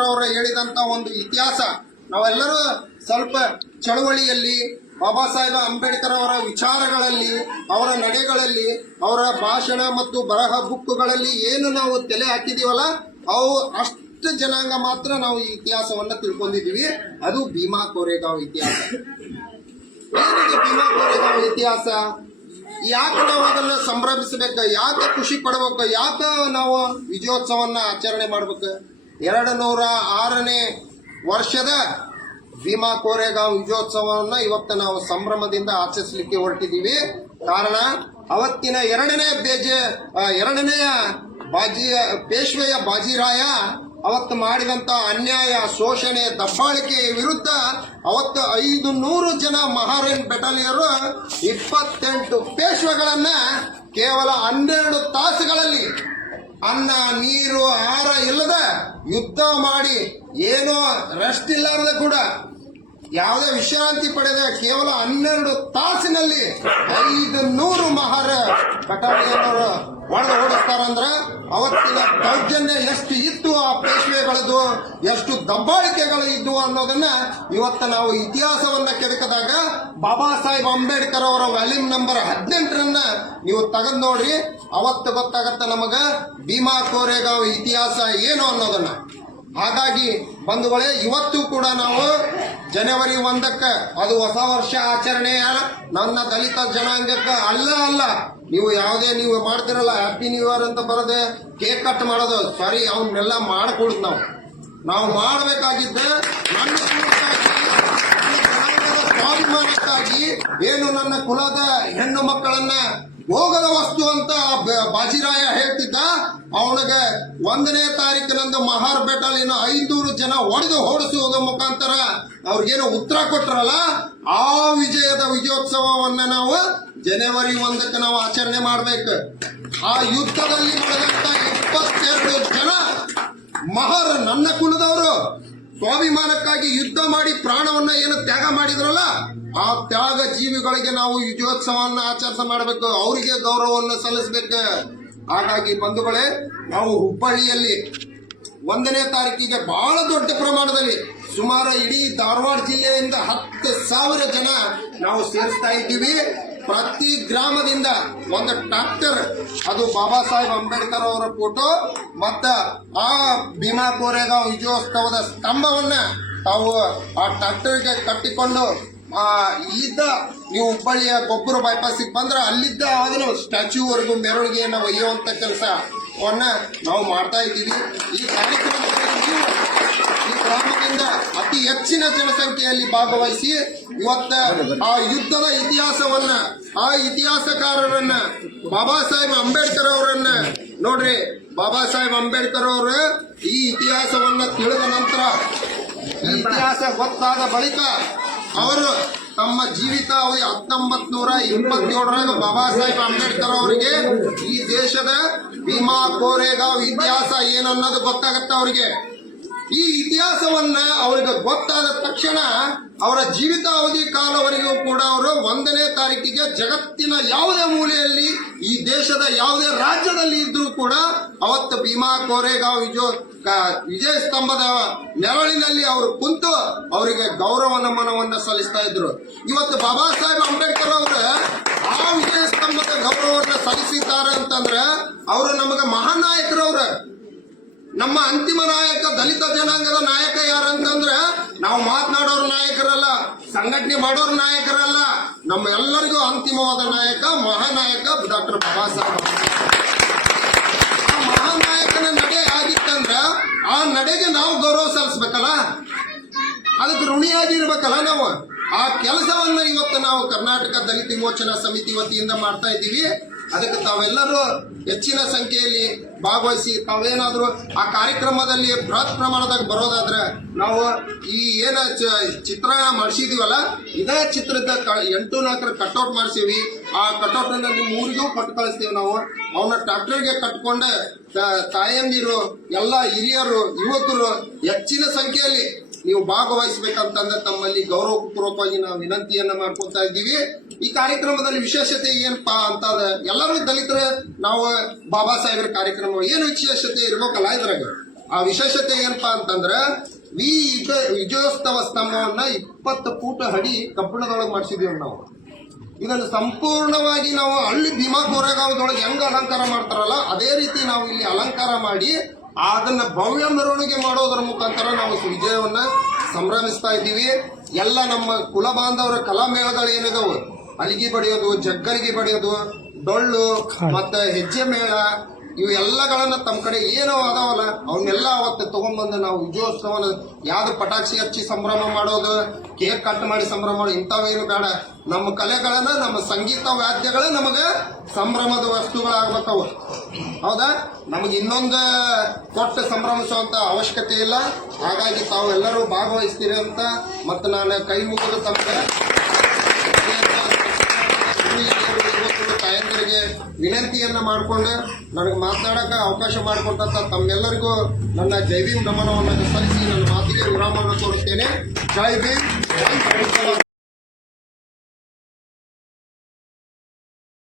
ಅಂಬೇಡ್ಕರ್ ಅವರು ಹೇಳಿದಂತ ಒಂದು ಇತಿಹಾಸ. ನಾವೆಲ್ಲರೂ ಸ್ವಲ್ಪ ಚಳವಳಿಯಲ್ಲಿ ಬಾಬಾ ಸಾಹೇಬ ಅಂಬೇಡ್ಕರ್ ಅವರ ವಿಚಾರಗಳಲ್ಲಿ, ಅವರ ನಡೆಗಳಲ್ಲಿ, ಅವರ ಭಾಷಣ ಮತ್ತು ಬರಹ ಬುಕ್ಕುಗಳಲ್ಲಿ ಏನು ನಾವು ತಲೆ ಹಾಕಿದೀವಲ್ಲ, ಅವು ಅಷ್ಟು ಜನಾಂಗ ಮಾತ್ರ ನಾವು ಈ ಇತಿಹಾಸವನ್ನ ತಿಳ್ಕೊಂಡಿದೀವಿ ಅದು ಭೀಮಾ ಕೋರೆಗಾಂವ್ ಇತಿಹಾಸ. ಏನಿದೆ ಭೀಮಾ ಕೋರೆಗಾಂವ್ ಇತಿಹಾಸ? ಯಾಕೆ ನಾವು ಅದನ್ನ ಸಂಭ್ರಮಿಸಬೇಕು? ಯಾಕೆ ಖುಷಿ ಪಡಬೇಕು? ಯಾಕೆ ನಾವು ವಿಜಯೋತ್ಸವನ್ನ ಆಚರಣೆ ಮಾಡ್ಬೇಕು? ಎರಡು ನೂರ ಆರನೇ ವರ್ಷದ ಭೀಮಾ ಕೋರೆಗಾಂವ್ ವಿಜಯೋತ್ಸವವನ್ನು ಇವತ್ತು ನಾವು ಸಂಭ್ರಮದಿಂದ ಆಚರಿಸಲಿಕ್ಕೆ ಹೊರಟಿದ್ದೀವಿ. ಕಾರಣ, ಅವತ್ತಿನ ಎರಡನೇ ಬೇಜ ಎರಡನೆಯ ಬಾಜಿ, ಪೇಶ್ವೆಯ ಬಾಜಿರಾಯ ಅವತ್ತು ಮಾಡಿದಂತ ಅನ್ಯಾಯ, ಶೋಷಣೆ, ದಬ್ಬಾಳಿಕೆ ವಿರುದ್ಧ ಅವತ್ತು ಐದು ನೂರು ಜನ ಮಹಾರೇನ್ ಬೆಟಾಲಿಯರು ಇಪ್ಪತ್ತೆಂಟು ಪೇಶ್ವೆಗಳನ್ನು ಕೇವಲ ಹನ್ನೆರಡು ತಾಸುಗಳಲ್ಲಿ ಅನ್ನ, ನೀರು, ಆಹಾರ ಇಲ್ಲದ ಯುದ್ಧ ಮಾಡಿ ಏನೋ ರೆಸ್ಟ್ ಇಲ್ಲಾರದ ಕೂಡ ಯಾವುದೇ ವಿಶ್ರಾಂತಿ ಪಡೆದ ಕೇವಲ ಹನ್ನೆರಡು ತಾಸಿನಲ್ಲಿ ಐದು ನೂರು ಮಹಾರ ಬಟಾಲಿಯನ್ನರು ಒಡೆದು ಓಡಿಸ್ತಾರಂದ್ರ ಅವತ್ತಿನ ದೌರ್ಜನ್ಯ ಎಷ್ಟು ಇತ್ತು ಆ ಪೇಶ್ವೆಗಳದು ಎಷ್ಟು ದಬ್ಬಾಳಿಕೆಗಳು ಇದ್ದು ಅನ್ನೋದನ್ನ ಇವತ್ತು ನಾವು ಇತಿಹಾಸವನ್ನ ಕೆದಕದಾಗ ಬಾಬಾ ಸಾಹೇಬ್ ಅಂಬೇಡ್ಕರ್ ಅವರ ವ್ಯಾಲ್ಯೂಮ್ ನಂಬರ್ ಹದಿನೆಂಟರನ್ನ ನೀವು ತಗೊಂಡ್ ನೋಡ್ರಿ. ಅವತ್ತು ಗೊತ್ತಾಗತ್ತ ನಮಗ ಭೀಮಾ ಕೋರೆಗಾವ್ ಇತಿಹಾಸ ಏನು ಅನ್ನೋದನ್ನ. ಹಾಗಾಗಿ ಬಂಧುಗಳೇ, ಇವತ್ತು ಕೂಡ ನಾವು ಜನವರಿ ಒಂದಕ್ಕ ಅದು ಹೊಸ ವರ್ಷ ಆಚರಣೆಯ ನನ್ನ ದಲಿತ ಜನಾಂಗಕ್ಕೆ ಅಲ್ಲ ಅಲ್ಲ. ನೀವು ಯಾವುದೇ ನೀವು ಮಾಡ್ತಿರಲ್ಲ ಹ್ಯಾಪಿ ನ್ಯೂ ಇಯರ್ ಅಂತ ಬರದೆ ಕೇಕ್ ಕಟ್ ಮಾಡೋದು. ಸಾರಿ ಅವನ್ನೆಲ್ಲ ಮಾಡ್ಕೊಡುದು ನಾವು. ನಾವು ಮಾಡಬೇಕಾಗಿದ್ದ ನನ್ನ ಸ್ವಾಭಿಮಾನಕ್ಕಾಗಿ ಏನು ನನ್ನ ಕುಲದ ಹೆಣ್ಣು ಮಕ್ಕಳನ್ನ ಹೋಗದ ವಸ್ತು ಅಂತ ಬಾಜಿರಾಯ ಹೇಳ್ತಿದ್ದ ಅವನಿಗೆ ಒಂದನೇ ತಾರೀಕಿನಂದು ಮಹಾರ್ ಬೆಟಾಲಿನ ಐನೂರು ಜನ ಹೊಡೆದು ಓಡಿಸುವುದರ ಮುಖಾಂತರ ಅವ್ರಿಗೇನು ಉತ್ತರ ಕೊಟ್ಟರಲ್ಲ ಆ ವಿಜಯದ ವಿಜಯೋತ್ಸವವನ್ನ ನಾವು ಜನವರಿ ಒಂದಕ್ಕೆ ನಾವು ಆಚರಣೆ ಮಾಡಬೇಕು. ಆ ಯುದ್ಧದಲ್ಲಿ ನಡೆದಂತ ಇಪ್ಪತ್ತೆರಡು ಜನ ಮಹರ್ ನನ್ನ ಕುಲದವರು, ಸ್ವಾಭಿಮಾನಕ್ಕಾಗಿ ಯುದ್ಧ ಮಾಡಿ ಪ್ರಾಣವನ್ನ ಏನು ತ್ಯಾಗ ಮಾಡಿದ್ರಲ್ಲ, ಆ ತ್ಯಾಗ ಜೀವಿಗಳಿಗೆ ನಾವು ವಿಜಯೋತ್ಸವವನ್ನು ಆಚರಿಸ ಮಾಡಬೇಕು. ಅವರಿಗೆ ಗೌರವವನ್ನು ಸಲ್ಲಿಸಬೇಕು. ಹಾಗಾಗಿ ಬಂಧುಗಳೇ, ನಾವು ಹುಬ್ಬಳ್ಳಿಯಲ್ಲಿ ಒಂದನೇ ತಾರೀಕಿಗೆ ಬಹಳ ದೊಡ್ಡ ಪ್ರಮಾಣದಲ್ಲಿ ಸುಮಾರು ಇಡೀ ಧಾರವಾಡ ಜಿಲ್ಲೆಯಿಂದ ಹತ್ತು ಸಾವಿರ ಜನ ನಾವು ಸೇರಿಸ್ತಾ ಇದ್ದೀವಿ. ಪ್ರತಿ ಗ್ರಾಮದಿಂದ ಒಂದು ಟ್ರಾಕ್ಟರ್ ಅದು ಬಾಬಾ ಸಾಹೇಬ್ ಅಂಬೇಡ್ಕರ್ ಅವರ ಫೋಟೋ ಮತ್ತ ಆ ಭೀಮಾ ಕೋರೆಗಾಂವ್ ವಿಜಯೋತ್ಸವದ ಸ್ತಂಭವನ್ನ ತಾವು ಆ ಟ್ರಾಕ್ಟರ್ಗೆ ಕಟ್ಟಿಕೊಂಡು ಇಲ್ಲಿದ್ದ ನೀವು ಹುಬ್ಬಳ್ಳಿಯ ಗೊಬ್ಬರ ಬೈಪಾಸಿಗೆ ಬಂದ್ರೆ ಅಲ್ಲಿದ್ದ ಅದನ್ನು ಸ್ಟ್ಯಾಚ್ಯೂವರೆಗೂ ಮೆರವಣಿಗೆಯನ್ನು ಒಯ್ಯುವಂತ ಕೆಲಸವನ್ನ ನಾವು ಮಾಡ್ತಾ ಇದ್ದೀವಿ. ಈ ಕಾರ್ಯಕ್ರಮದಲ್ಲಿ ಈ ಗ್ರಾಮದಿಂದ ಅತಿ ಹೆಚ್ಚಿನ ಜನಸಂಖ್ಯೆಯಲ್ಲಿ ಭಾಗವಹಿಸಿ ಇವತ್ತ ಆ ಯುದ್ಧದ ಇತಿಹಾಸವನ್ನ, ಆ ಇತಿಹಾಸಕಾರರನ್ನ, ಬಾಬಾ ಸಾಹೇಬ್ ಅಂಬೇಡ್ಕರ್ ಅವರನ್ನ ನೋಡ್ರಿ, ಬಾಬಾ ಸಾಹೇಬ್ ಅಂಬೇಡ್ಕರ್ ಅವರು ಈ ಇತಿಹಾಸವನ್ನ ತಿಳಿದ ನಂತರ ಇತಿಹಾಸ ಗೊತ್ತಾದ ಬಳಿಕ ಅವರು ತಮ್ಮ ಜೀವಿತಾವಧಿ ಹತ್ತೊಂಬತ್ ನೂರ ಇಪ್ಪತ್ತೇಳರಾಗ ಬಾಬಾ ಸಾಹೇಬ್ ಅಂಬೇಡ್ಕರ್ ಅವರಿಗೆ ಈ ದೇಶದ ಭೀಮಾ ಕೋರೆಗಾಂವ್ ಇತಿಹಾಸ ಏನನ್ನೋದು ಗೊತ್ತಾಗತ್ತ ಅವರಿಗೆ. ಈ ಇತಿಹಾಸವನ್ನ ಅವ್ರಿಗೆ ಗೊತ್ತಾದ ತಕ್ಷಣ ಅವರ ಜೀವಿತಾವಧಿ ಕಾಲವರೆಗೂ ಕೂಡ ಅವರು ಒಂದನೇ ತಾರೀಕಿಗೆ ಜಗತ್ತಿನ ಯಾವುದೇ ಮೂಲೆಯಲ್ಲಿ, ಈ ದೇಶದ ಯಾವುದೇ ರಾಜ್ಯದಲ್ಲಿ ಇದ್ರೂ ಕೂಡ ಅವತ್ತು ಭೀಮಾ ಕೋರೆಗಾಂವ್ ವಿಜೋ ವಿಜಯ ಸ್ತಂಭದ ನೆರಳಿನಲ್ಲಿ ಅವರು ಕುಂತು ಅವರಿಗೆ ಗೌರವ ನಮನವನ್ನ ಸಲ್ಲಿಸ್ತಾ ಇದ್ರು. ಇವತ್ತು ಬಾಬಾ ಸಾಹೇಬ್ ಅಂಬೇಡ್ಕರ್ ಅವರು ಆ ವಿಜಯ ಸ್ತಂಭದ ಗೌರವವನ್ನು ಸಲ್ಲಿಸಿದ್ದಾರೆ ಅಂತಂದ್ರೆ, ಅವರು ನಮಗೆ ಮಹಾನ್ ನಾಯಕರವ್ರ ನಮ್ಮ ಅಂತಿಮ ನಾಯಕ ದಲಿತ ಜನಾಂಗದ ನಾಯಕ ಯಾರಂತಂದ್ರೆ ನಾವು ಮಾತನಾಡೋರ್ ನಾಯಕರಲ್ಲ, ಸಂಘಟನೆ ಮಾಡೋರ್ ನಾಯಕರಲ್ಲ, ನಮ್ಮ ಎಲ್ಲರಿಗೂ ಅಂತಿಮವಾದ ನಾಯಕ, ಮಹಾನಾಯಕ ಡಾಕ್ಟರ್ ಬಾಬಾ ಸಾಹೇಬ್ ಮಹಾನಾಯಕನ ನಡೆ ಆಗಿತ್ತಂದ್ರ ಆ ನಡೆಗೆ ನಾವು ಗೌರವ ಸಲ್ಲಿಸ್ಬೇಕಲ್ಲ? ಅದಕ್ಕೆ ಋಣಿಯಾಗಿರ್ಬೇಕಲ್ಲ ನಾವು? ಆ ಕೆಲಸವನ್ನ ಇವತ್ತು ನಾವು ಕರ್ನಾಟಕ ದಲಿತ ವಿಮೋಚನಾ ಸಮಿತಿ ವತಿಯಿಂದ ಮಾಡ್ತಾ ಇದ್ದೀವಿ. ಅದಕ್ಕೆ ತಾವೆಲ್ಲರೂ ಹೆಚ್ಚಿನ ಸಂಖ್ಯೆಯಲ್ಲಿ ಭಾಗವಹಿಸಿ ತಾವೇನಾದರೂ ಆ ಕಾರ್ಯಕ್ರಮದಲ್ಲಿ ಬೃಹತ್ ಪ್ರಮಾಣದಾಗ ಬರೋದಾದ್ರೆ ನಾವು ಈ ಏನ ಚಿತ್ರ ಮಾಡಿಸಿದೀವಲ್ಲ, ಇದೇ ಚಿತ್ರದ ಎಂಟು ನಾಲ್ಕರ ಕಟ್ಔಟ್ ಮಾಡಿಸೀವಿ. ಆ ಕಟ್ಔಟ್ ಮೂರಿಗೂ ಕೊಟ್ಟು ಕಳಿಸ್ತೀವಿ ನಾವು. ಅವನ್ನ ಟ್ರಾಕ್ಟರ್ಗೆ ಕಟ್ಕೊಂಡೆ ತಾಯಂದಿರು, ಎಲ್ಲ ಹಿರಿಯರು, ಯುವಕರು ಹೆಚ್ಚಿನ ಸಂಖ್ಯೆಯಲ್ಲಿ ನೀವು ಭಾಗವಹಿಸಬೇಕಂತಂದ್ರೆ ತಮ್ಮಲ್ಲಿ ಗೌರವಪೂರ್ವಕವಾಗಿ ನಾವು ವಿನಂತಿಯನ್ನ ಮಾಡ್ಕೊತಾ ಇದ್ದೀವಿ. ಈ ಕಾರ್ಯಕ್ರಮದಲ್ಲಿ ವಿಶೇಷತೆ ಏನಪ್ಪಾ ಅಂತ ಎಲ್ಲರೂ ದಲಿತರ, ನಾವು ಬಾಬಾ ಸಾಹೇಬರ ಕಾರ್ಯಕ್ರಮ, ಏನು ವಿಶೇಷತೆ ಇರ್ಬೇಕಲ್ಲ ಇದ್ರಾಗ? ಆ ವಿಶೇಷತೆ ಏನಪ್ಪಾ ಅಂತಂದ್ರ ವಿ ವಿಜಯ ವಿಜಯೋತ್ಸವ ಸ್ತಂಭವನ್ನ ಇಪ್ಪತ್ತು ಫೂಟ್ ಹಡಿ ಕಬ್ಬಿಣದೊಳಗೆ ಮಾಡಿಸಿದೀವಿ ನಾವು. ಇದನ್ನು ಸಂಪೂರ್ಣವಾಗಿ ನಾವು ಹಳ್ಳಿ ಭೀಮಾ ಕೋರೆಗಾವದೊಳಗೆ ಹೆಂಗ ಅಲಂಕಾರ ಮಾಡ್ತಾರಲ್ಲ, ಅದೇ ರೀತಿ ನಾವು ಇಲ್ಲಿ ಅಲಂಕಾರ ಮಾಡಿ ಅದನ್ನ ಭವ್ಯ ಮೆರವಣಿಗೆ ಮಾಡೋದ್ರ ಮುಖಾಂತರ ನಾವು ವಿಜಯವನ್ನ ಸಂಭ್ರಮಿಸ್ತಾ ಇದ್ದೀವಿ. ಎಲ್ಲ ನಮ್ಮ ಕುಲ ಬಾಂಧವರ ಕಲಾ ಮೇಳಗಳು ಏನಿದಾವೆ? ಅಲಿಗಿ ಬಡಿಯೋದು ಜಗ್ಗಲಿಗೆ ಬಡಿಯೋದು ಡೊಳ್ಳು ಮತ್ತೆ ಹೆಜ್ಜೆ ಮೇಳ ಇವು ಎಲ್ಲಗಳನ್ನ ತಮ್ಮ ಕಡೆ ಏನೋ ಅದಾವಲ್ಲ ಅವನ್ನೆಲ್ಲ ಅವತ್ತು ತಗೊಂಡ್ಬಂದು ನಾವು ವಿಜಯೋತ್ಸವನ ಯಾವ್ದು ಪಟಾಕ್ಷಿ ಹಚ್ಚಿ ಸಂಭ್ರಮ ಮಾಡೋದು, ಕೇಕ್ ಕಟ್ ಮಾಡಿ ಸಂಭ್ರಮ ಮಾಡೋದು, ಇಂಥವೇನು ಬೇಡ. ನಮ್ಮ ಕಲೆಗಳನ್ನ, ನಮ್ಮ ಸಂಗೀತ ವಾದ್ಯಗಳೇ ನಮಗೆ ಸಂಭ್ರಮದ ವಸ್ತುಗಳಾಗ್ಬೇಕವು ಹೌದಾ? ನಮಗೆ ಇನ್ನೊಂದು ಕೊಟ್ಟು ಸಂಭ್ರಮಿಸುವಂತ ಅವಶ್ಯಕತೆ ಇಲ್ಲ. ಹಾಗಾಗಿ ತಾವು ಎಲ್ಲರೂ ಭಾಗವಹಿಸ್ತೀರಿ ಅಂತ ಮತ್ತು ನಾನು ಕೈ ಮುಗಿದು ತಮಗೆ. ತಾಯಂದಿರಿಗೆ ವಿನಂತಿಯನ್ನ ಮಾಡಿಕೊಂಡು ನನಗೆ ಮಾತನಾಡಕ್ಕೆ ಅವಕಾಶ ಮಾಡಿಕೊಟ್ಟಂತ ತಮ್ಮೆಲ್ಲರಿಗೂ ನನ್ನ ಜೈವಿ ನಮನವನ್ನು ಸಲ್ಲಿಸಿ ನನ್ನ ಮಾತಿಗೆ ವಿರಾಮವನ್ನು ಕೊಡುತ್ತೇನೆ ಜೈ ಭೀಮ್ ಜೈ ಕನ್ನಡ.